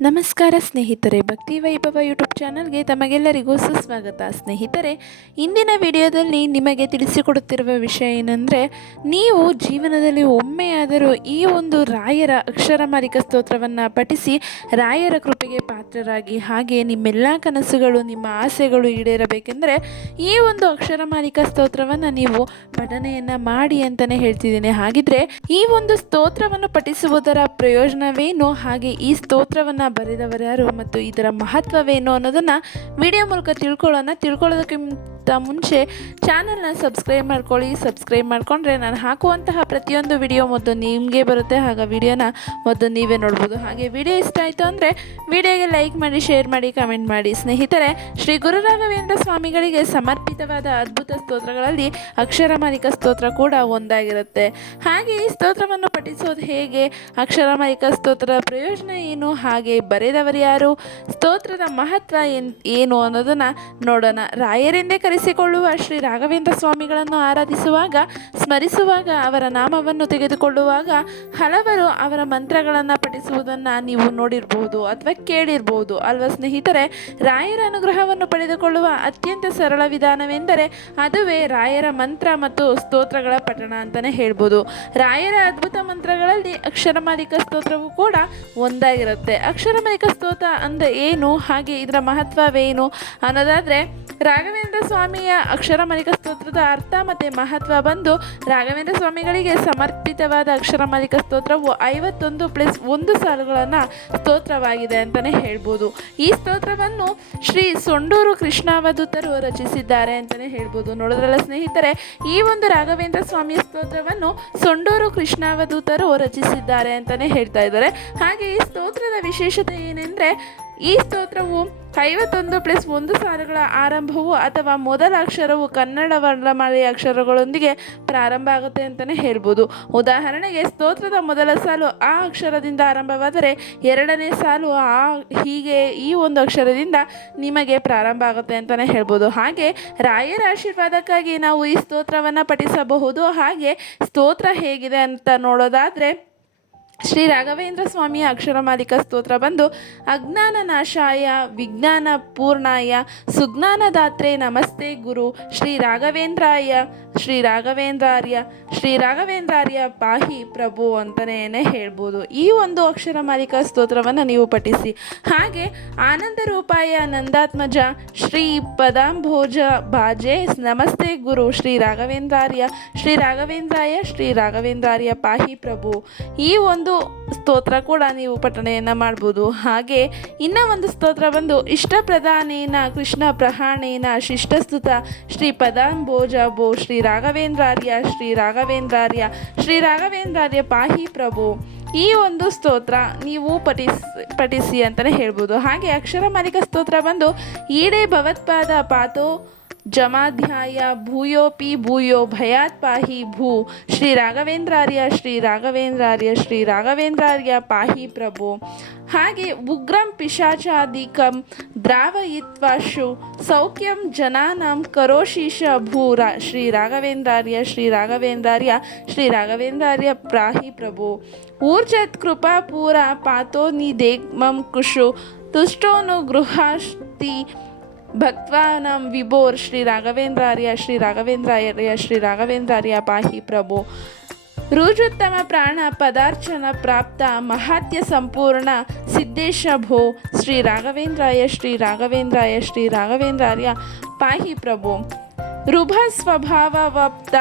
ನಮಸ್ಕಾರ ಸ್ನೇಹಿತರೆ, ಭಕ್ತಿ ವೈಭವ ಯೂಟ್ಯೂಬ್ ಚಾನಲ್ಗೆ ತಮಗೆಲ್ಲರಿಗೂ ಸುಸ್ವಾಗತ. ಸ್ನೇಹಿತರೆ, ಇಂದಿನ ವಿಡಿಯೋದಲ್ಲಿ ನಿಮಗೆ ತಿಳಿಸಿಕೊಡುತ್ತಿರುವ ವಿಷಯ ಏನಂದರೆ, ನೀವು ಜೀವನದಲ್ಲಿ ಒಮ್ಮೆಯಾದರೂ ಈ ಒಂದು ರಾಯರ ಅಕ್ಷರಮಾಲಿಕ ಸ್ತೋತ್ರವನ್ನು ಪಠಿಸಿ ರಾಯರ ಕೃಪೆಗೆ ಪಾತ್ರರಾಗಿ, ಹಾಗೆ ನಿಮ್ಮೆಲ್ಲ ಕನಸುಗಳು, ನಿಮ್ಮ ಆಸೆಗಳು ಈಡೇರಬೇಕೆಂದರೆ, ಈ ಒಂದು ಅಕ್ಷರಮಾಲಿಕ ಸ್ತೋತ್ರವನ್ನು ನೀವು ಪಠನೆಯನ್ನು ಮಾಡಿ ಅಂತಲೇ ಹೇಳ್ತಿದ್ದೀನಿ. ಹಾಗಿದ್ರೆ, ಈ ಒಂದು ಸ್ತೋತ್ರವನ್ನು ಪಠಿಸುವುದರ ಪ್ರಯೋಜನವೇನು? ಹಾಗೆ ಈ ಸ್ತೋತ್ರವನ್ನು ಬರೆದವರು ಯಾರು ಮತ್ತು ಇದರ ಮಹತ್ವವೇನು ಅನ್ನೋದನ್ನು ವಿಡಿಯೋ ಮೂಲಕ ತಿಳ್ಕೊಳ್ಳೋಣ. ತಿಳ್ಕೊಳ್ಳೋದಕ್ಕಿಂತ ಮುಂಚೆ ಚಾನಲ್ನ ಸಬ್ಸ್ಕ್ರೈಬ್ ಮಾಡ್ಕೊಳ್ಳಿ ಸಬ್ಸ್ಕ್ರೈಬ್ ಮಾಡಿಕೊಂಡ್ರೆ ನಾನು ಹಾಕುವಂತಹ ಪ್ರತಿಯೊಂದು ವಿಡಿಯೋ ಮೊದಲು ನಿಮಗೆ ಬರುತ್ತೆ. ಹಾಗೆ ವಿಡಿಯೋನ ಮೊದಲು ನೀವೇ ನೋಡ್ಬೋದು. ಹಾಗೆ ವಿಡಿಯೋ ಇಷ್ಟ ಆಯಿತು ಅಂದರೆ ವಿಡಿಯೋಗೆ ಲೈಕ್ ಮಾಡಿ ಶೇರ್ ಮಾಡಿ ಕಮೆಂಟ್ ಮಾಡಿ. ಸ್ನೇಹಿತರೆ, ಶ್ರೀ ಗುರು ರಾಘವೇಂದ್ರ ಸ್ವಾಮಿಗಳಿಗೆ ಸಮರ್ಪಿತವಾದ ಅದ್ಭುತ ಸ್ತೋತ್ರಗಳಲ್ಲಿ ಅಕ್ಷರಮಾಲಿಕ ಸ್ತೋತ್ರ ಕೂಡ ಒಂದಾಗಿರುತ್ತೆ. ಹಾಗೆ ಈ ಸ್ತೋತ್ರವನ್ನು ಪಠಿಸೋದು ಹೇಗೆ? ಅಕ್ಷರಮಾಲಿಕ ಸ್ತೋತ್ರದ ಪ್ರಯೋಜನ ಏನು? ಹಾಗೆ ಬರೆದವರು ಯಾರು? ಸ್ತೋತ್ರದ ಮಹತ್ವ ಏನ್ ಅನ್ನೋದನ್ನು ನೋಡೋಣ. ರಾಯರೆಂದೇ ಕರೆಸಿಕೊಳ್ಳುವ ಶ್ರೀ ರಾಘವೇಂದ್ರ ಸ್ವಾಮಿಗಳನ್ನು ಆರಾಧಿಸುವಾಗ, ಸ್ಮರಿಸುವಾಗ, ಅವರ ನಾಮವನ್ನು ತೆಗೆದುಕೊಳ್ಳುವಾಗ ಹಲವರು ಅವರ ಮಂತ್ರಗಳನ್ನು ಪಠಿಸುವುದನ್ನು ನೀವು ನೋಡಿರ್ಬೋದು ಅಥವಾ ಕೇಳಿರ್ಬೋದು. ಅಲ್ವಾ ಸ್ನೇಹಿತರೆ? ರಾಯರ ಅನುಗ್ರಹವನ್ನು ಪಡೆದುಕೊಳ್ಳುವ ಅತ್ಯಂತ ಸರಳ ವಿಧಾನವೆಂದರೆ ಅದುವೇ ರಾಯರ ಮಂತ್ರ ಮತ್ತು ಸ್ತೋತ್ರಗಳ ಪಠಣ ಅಂತಲೇ ಹೇಳ್ಬೋದು. ರಾಯರ ಅದ್ಭುತ ಮಂತ್ರಗಳಲ್ಲಿ ಅಕ್ಷರಮಾಲಿಕ ಸ್ತೋತ್ರವು ಕೂಡ ಒಂದಾಗಿರುತ್ತೆ. ಅಕ್ಷರಮಾಲಿಕ ಸ್ತೋತ್ರ ಅಂದರೆ ಏನು? ಹಾಗೆ ಇದರ ಮಹತ್ವವೇನು? ಅನ್ನೋದಾದರೆ ರಾಘವೇಂದ್ರ ಸ್ವಾಮಿಯ ಅಕ್ಷರಮಾಲಿಕ ಸ್ತೋತ್ರದ ಅರ್ಥ ಮತ್ತು ಮಹತ್ವ ಬಂದು ರಾಘವೇಂದ್ರ ಸ್ವಾಮಿಗಳಿಗೆ ಸಮರ್ಪಿತವಾದ ಅಕ್ಷರಮಲಿಕ ಸ್ತೋತ್ರವು ಐವತ್ತೊಂದು ಪ್ಲಸ್ ಒಂದು ಸಾಲುಗಳನ್ನು ಸ್ತೋತ್ರವಾಗಿದೆ ಅಂತಲೇ ಹೇಳ್ಬೋದು. ಈ ಸ್ತೋತ್ರವನ್ನು ಶ್ರೀ ಸೊಂಡೂರು ಕೃಷ್ಣಾವಧೂತರು ರಚಿಸಿದ್ದಾರೆ ಅಂತಲೇ ಹೇಳ್ಬೋದು. ನೋಡೋದ್ರಲ್ಲ ಸ್ನೇಹಿತರೆ, ಈ ಒಂದು ರಾಘವೇಂದ್ರ ಸ್ವಾಮಿಯ ಸ್ತೋತ್ರವನ್ನು ಸೊಂಡೂರು ಕೃಷ್ಣಾವಧೂತರು ರಚಿಸಿದ್ದಾರೆ ಅಂತಲೇ ಹೇಳ್ತಾ ಇದ್ದಾರೆ. ಹಾಗೆ ಈ ಸ್ತೋತ್ರದ ವಿಶೇಷತೆ ಏನೆಂದರೆ ಈ ಸ್ತೋತ್ರವು ಐವತ್ತೊಂದು ಪ್ಲಸ್ ಒಂದು ಸಾಲುಗಳ ಆರಂಭವು ಅಥವಾ ಮೊದಲ ಅಕ್ಷರವು ಕನ್ನಡ ವರ್ಣಮಾಲೆಯ ಅಕ್ಷರಗಳೊಂದಿಗೆ ಪ್ರಾರಂಭ ಆಗುತ್ತೆ ಅಂತಲೇ ಹೇಳ್ಬೋದು. ಉದಾಹರಣೆಗೆ ಸ್ತೋತ್ರದ ಮೊದಲ ಸಾಲು ಆ ಅಕ್ಷರದಿಂದ ಆರಂಭವಾದರೆ ಎರಡನೇ ಸಾಲು ಆ, ಹೀಗೆ ಈ ಒಂದು ಅಕ್ಷರದಿಂದ ನಿಮಗೆ ಪ್ರಾರಂಭ ಆಗುತ್ತೆ ಅಂತಲೇ ಹೇಳ್ಬೋದು. ಹಾಗೆ ರಾಯರ ಆಶೀರ್ವಾದಕ್ಕಾಗಿ ನಾವು ಈ ಸ್ತೋತ್ರವನ್ನು ಪಠಿಸಬಹುದು. ಹಾಗೆ ಸ್ತೋತ್ರ ಹೇಗಿದೆ ಅಂತ ನೋಡೋದಾದರೆ ಶ್ರೀ ರಾಘವೇಂದ್ರ ಸ್ವಾಮಿಯ ಅಕ್ಷರಮಾಲಿಕ ಸ್ತೋತ್ರ ಬಂದು, ಅಜ್ಞಾನ ನಾಶಾಯ, ವಿಜ್ಞಾನ ಪೂರ್ಣಾಯ ಸುಜ್ಞಾನದಾತ್ರೆ ನಮಸ್ತೆ ಗುರು, ಶ್ರೀ ರಾಘವೇಂದ್ರಾಯ, ಶ್ರೀ ರಾಘವೇಂದ್ರಾರ್ಯ ಶ್ರೀ ರಾಘವೇಂದ್ರಾರ್ಯ ಪಾಹಿ ಪ್ರಭು ಅಂತಲೇ ಹೇಳ್ಬೋದು. ಈ ಒಂದು ಅಕ್ಷರಮಾಲಿಕ ಸ್ತೋತ್ರವನ್ನು ನೀವು ಪಠಿಸಿ. ಹಾಗೆ ಆನಂದ ರೂಪಾಯ ನಂದಾತ್ಮಜ, ಶ್ರೀ ಪದಾಂಭೋಜ ಬಾಜೆ, ನಮಸ್ತೆ ಗುರು, ಶ್ರೀ ರಾಘವೇಂದ್ರಾರ್ಯ, ಶ್ರೀ ರಾಘವೇಂದ್ರಾಯ, ಶ್ರೀ ರಾಘವೇಂದ್ರಾರ್ಯ ಪಾಹಿ ಪ್ರಭು. ಈ ಒಂದು ಸ್ತೋತ್ರ ಕೂಡ ನೀವು ಪಠಣೆಯನ್ನು ಮಾಡ್ಬೋದು. ಹಾಗೆ ಇನ್ನೂ ಒಂದು ಸ್ತೋತ್ರ ಬಂದು ಇಷ್ಟ ಪ್ರಧಾನೇನ ಕೃಷ್ಣ ಪ್ರಹಾಣೇನ ಶಿಷ್ಟಸ್ತುತ ಶ್ರೀ ಪದಾಂಬೋಜ ಭೋ, ಶ್ರೀ ರಾಘವೇಂದ್ರಾರ್ಯ ಶ್ರೀ ರಾಘವೇಂದ್ರಾರ್ಯ ಶ್ರೀ ರಾಘವೇಂದ್ರಾರ್ಯ ಪಾಹಿ ಪ್ರಭು. ಈ ಒಂದು ಸ್ತೋತ್ರ ನೀವು ಪಠಿಸಿ ಪಠಿಸಿ ಅಂತಲೇ ಹೇಳ್ಬೋದು. ಹಾಗೆ ಅಕ್ಷರ ಮಾಲಿಕ ಸ್ತೋತ್ರ ಬಂದು, ಈಡೇ ಭವತ್ಪಾದ ಪಾತೋ ಜಮಾಧ್ಯಾಯ ಭೂಯೋಪಿ ಭೂಯೋ ಭಯಾತ್ ಪಾಹಿ ಭೂ ಶ್ರೀ ರಾಘವೇಂದ್ರಾರ್ಯ ಶ್ರೀ ರಾಘವೇಂದ್ರಾರ್ಯ ಶ್ರೀ ರಾಘವೇಂದ್ರಾರ್ಯ ಪಾಹಿ ಪ್ರಭು ಹಾಗೆ ಉಗ್ರಂ ಪಿಶಾಚಾದಿಕಂ ದ್ರಾವಯಿತ್ವಾಶು ಸೌಖ್ಯಂ ಜನಾನಾಂ ಕರೋಶೀಶ ಭೂರ ಶ್ರೀ ರಾಘವೇಂದ್ರಾರ್ಯ ಶ್ರೀ ರಾಘವೇಂದ್ರಾರ್ಯ ಶ್ರೀ ರಾಘವೇಂದ್ರಾರ್ಯ ಪ್ರಾಹಿ ಪ್ರಭು ಊರ್ಜತ್ ಕೃಪಾಪೂರ ಪಾತೋ ನಿ ದೇಗ್ಮಂ ಕುಶು ತುಷ್ಟೋನು ಗೃಹಾಸ್ತಿ ಭಕ್ವಾನಾಂ ವಿಭೋರ್ ಶ್ರೀ ರಾಘವೇಂದ್ರಾರ್ಯ ಶ್ರೀ ರಾಘವೇಂದ್ರಾರ್ಯ ಶ್ರೀ ರಾಘವೇಂದ್ರಾರ್ಯ ಪಾಹಿ ಪ್ರಭು. ರುಜುತ್ತಮ ಪ್ರಾಣ ಪದಾರ್ಚನ ಪ್ರಾಪ್ತ ಮಹಾತ್ಯ ಸಂಪೂರ್ಣ ಸಿದ್ದೇಶ ಭೋ ಶ್ರೀ ರಾಘವೇಂದ್ರಾಯ ಶ್ರೀ ರಾಘವೇಂದ್ರಾಯ ಶ್ರೀ ರಾಘವೇಂದ್ರಾರ್ಯ ಪಾಹಿ ಪ್ರಭು. ರುಭ ಸ್ವಭಾವವಪ್ತ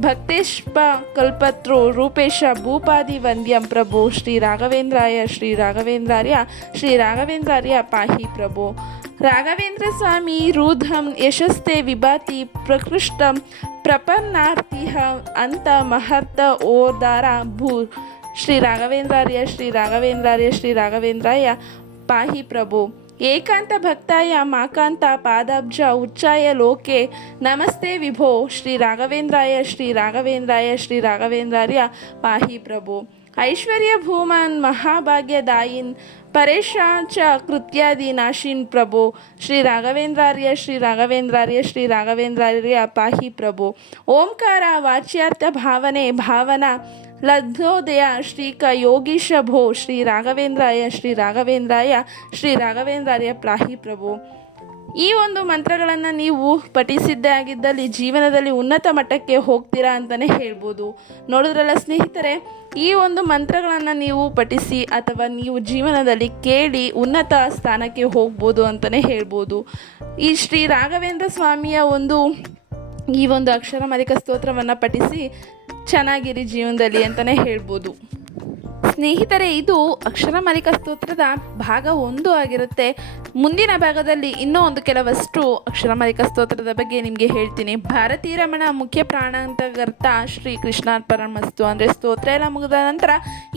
ಭಕ್ತೇಶ್ವ ಕಲ್ಪತ್ರು ರೂಪೇಶ ಭೂಪಾದಿ ವಂದ್ಯಂ ಪ್ರಭು. ಶ್ರೀ ರಾಘವೇಂದ್ರಾಯ ಶ್ರೀ ರಾಘವೇಂದ್ರಾರ್ಯ ಶ್ರೀ ರಾಘವೇಂದ್ರಾರ್ಯ ಪಾಹಿ ಪ್ರಭು. ರಾಘವೇಂದ್ರ ಸ್ವಾಮಿ ರೂಧಂ ಯಶಸ್ತೆ ವಿಭಾತಿ ಪ್ರಕೃಷ್ಟಂ ಪ್ರಪನ್ನಾರ್ತಿಹ ಅಂತ ಮಹರ್ತ ಓದಾರ ಭೂ. ಶ್ರೀ ರಾಘವೇಂದ್ರಾರ್ಯ ಶ್ರೀ ರಾಘವೇಂದ್ರಾರ್ಯ, ಶ್ರೀ ರಾಘವೇಂದ್ರಾಯ ಪಾಹಿ ಪ್ರಭು. ಏಕಾಂತ ಭಕ್ತಾಯ ಮಾಕಾಂತ ಪಾದಾಬ್ಜ ಉಚ್ಚಾಯ ಲೋಕೆ. ನಮಸ್ತೆ ವಿಭೋ. ಶ್ರೀ ರಾಘವೇಂದ್ರಾಯ ಶ್ರೀ ರಾಘವೇಂದ್ರಾಯ, ಶ್ರೀ ರಾಘವೇಂದ್ರಾರ್ಯ ಪಾಹಿ ಪ್ರಭು. ಐಶ್ವರ್ಯ ಭೂಮನ್ ಮಹಾಭಾಗ್ಯದಾಯಿನ್ ಪರೇಶಾಚ ಕೃತ್ಯಾದಿ ನಾಶಿನ್ ಪ್ರಭು. ಶ್ರೀ ರಾಘವೇಂದ್ರಾರ್ಯ ಶ್ರೀ ರಾಘವೇಂದ್ರಾರ್ಯ ಶ್ರೀ ರಾಘವೇಂದ್ರಾರ್ಯ ಪಾಹಿ ಪ್ರಭು. ಓಂಕಾರ ವಾಚ್ಯಾರ್ಥ ಭಾವನೆ ಭಾವನಾ ಲಗ್ನೋದಯ ಶ್ರೀಕ ಯೋಗೀಶ ಭೋ. ಶ್ರೀ ರಾಘವೇಂದ್ರಾಯ ಶ್ರೀ ರಾಘವೇಂದ್ರಾಯ ಶ್ರೀ ರಾಘವೇಂದ್ರಾರ್ಯ ಪ್ರಾಹಿ ಪ್ರಭು. ಈ ಒಂದು ಮಂತ್ರಗಳನ್ನು ನೀವು ಪಠಿಸಿದ್ದೇ ಆಗಿದ್ದಲ್ಲಿ ಜೀವನದಲ್ಲಿ ಉನ್ನತ ಮಟ್ಟಕ್ಕೆ ಹೋಗ್ತೀರಾ ಅಂತಲೇ ಹೇಳ್ಬೋದು. ನೋಡಿದ್ರಲ್ಲ ಸ್ನೇಹಿತರೆ ಈ ಒಂದು ಮಂತ್ರಗಳನ್ನು ನೀವು ಪಠಿಸಿ ಅಥವಾ ನೀವು ಜೀವನದಲ್ಲಿ ಕೇಳಿ ಉನ್ನತ ಸ್ಥಾನಕ್ಕೆ ಹೋಗ್ಬೋದು ಅಂತಲೇ ಹೇಳ್ಬೋದು. ಈ ಶ್ರೀ ರಾಘವೇಂದ್ರ ಸ್ವಾಮಿಯ ಒಂದು ಈ ಒಂದು ಅಕ್ಷರ ಮಲಿಕ ಸ್ತೋತ್ರವನ್ನು ಪಠಿಸಿ ಚೆನ್ನಾಗಿರಿ ಜೀವನದಲ್ಲಿ ಅಂತಲೇ ಹೇಳ್ಬೋದು. ಸ್ನೇಹಿತರೆ, ಇದು ಅಕ್ಷರ ಮಾಲಿಕ ಸ್ತೋತ್ರದ ಭಾಗ ಒಂದು ಆಗಿರುತ್ತೆ. ಮುಂದಿನ ಭಾಗದಲ್ಲಿ ಇನ್ನೂ ಒಂದು ಕೆಲವಷ್ಟು ಅಕ್ಷರ ಮಾಲಿಕ ಸ್ತೋತ್ರದ ಬಗ್ಗೆ ನಿಮಗೆ ಹೇಳ್ತೀನಿ. ಭಾರತೀಯ ರಮಣ ಮುಖ್ಯ ಪ್ರಾಣಾಂತಕರ್ತ ಶ್ರೀ ಕೃಷ್ಣಾರ್ಪಣಮಸ್ತು ಅಂದರೆ ಸ್ತೋತ್ರ ಎಲ್ಲ ಮುಗಿದ ನಂತರ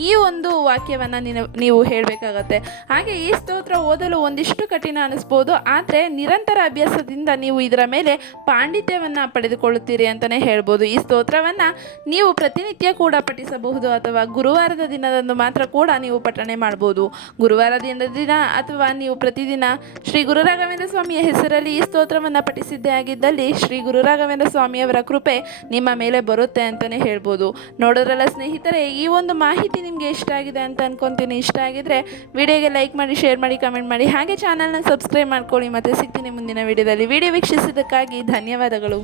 ಈ ಒಂದು ವಾಕ್ಯವನ್ನು ನೀವು ಹೇಳಬೇಕಾಗತ್ತೆ. ಹಾಗೆ ಈ ಸ್ತೋತ್ರ ಓದಲು ಒಂದಿಷ್ಟು ಕಠಿಣ ಅನಿಸ್ಬೋದು, ಆದರೆ ನಿರಂತರ ಅಭ್ಯಾಸದಿಂದ ನೀವು ಇದರ ಮೇಲೆ ಪಾಂಡಿತ್ಯವನ್ನು ಪಡೆದುಕೊಳ್ಳುತ್ತೀರಿ ಅಂತಲೇ ಹೇಳ್ಬೋದು. ಈ ಸ್ತೋತ್ರವನ್ನು ನೀವು ಪ್ರತಿನಿತ್ಯ ಕೂಡ ಪಠಿಸಬಹುದು ಅಥವಾ ಗುರುವಾರದ ದಿನದಂದು ಮಾತ್ರ ಕೂಡ ನೀವು ಪಠಣೆ ಮಾಡ್ಬೋದು. ಗುರುವಾರದಿಂದ ದಿನ ಅಥವಾ ನೀವು ಪ್ರತಿದಿನ ಶ್ರೀ ಗುರು ರಾಘವೇಂದ್ರ ಸ್ವಾಮಿಯ ಹೆಸರಲ್ಲಿ ಈ ಸ್ತೋತ್ರವನ್ನು ಪಠಿಸಿದ್ದೇ ಆಗಿದ್ದಲ್ಲಿ ಶ್ರೀ ಗುರು ರಾಘವೇಂದ್ರ ಸ್ವಾಮಿಯವರ ಕೃಪೆ ನಿಮ್ಮ ಮೇಲೆ ಬರುತ್ತೆ ಅಂತಲೇ ಹೇಳ್ಬೋದು. ನೋಡೋದ್ರಲ್ಲ ಸ್ನೇಹಿತರೆ, ಈ ಒಂದು ಮಾಹಿತಿ ನಿಮಗೆ ಇಷ್ಟ ಆಗಿದೆ ಅಂತ ಅನ್ಕೊತೀನಿ. ಇಷ್ಟ ಆಗಿದ್ರೆ ವಿಡಿಯೋಗೆ ಲೈಕ್ ಮಾಡಿ, ಶೇರ್ ಮಾಡಿ, ಕಮೆಂಟ್ ಮಾಡಿ. ಹಾಗೆ ಚಾನಲ್ನ ಸಬ್ಸ್ಕ್ರೈಬ್ ಮಾಡ್ಕೊಳ್ಳಿ. ಮತ್ತೆ ಸಿಗ್ತೀನಿ ಮುಂದಿನ ವಿಡಿಯೋದಲ್ಲಿ. ವಿಡಿಯೋ ವೀಕ್ಷಿಸಿದ್ದಕ್ಕಾಗಿ ಧನ್ಯವಾದಗಳು.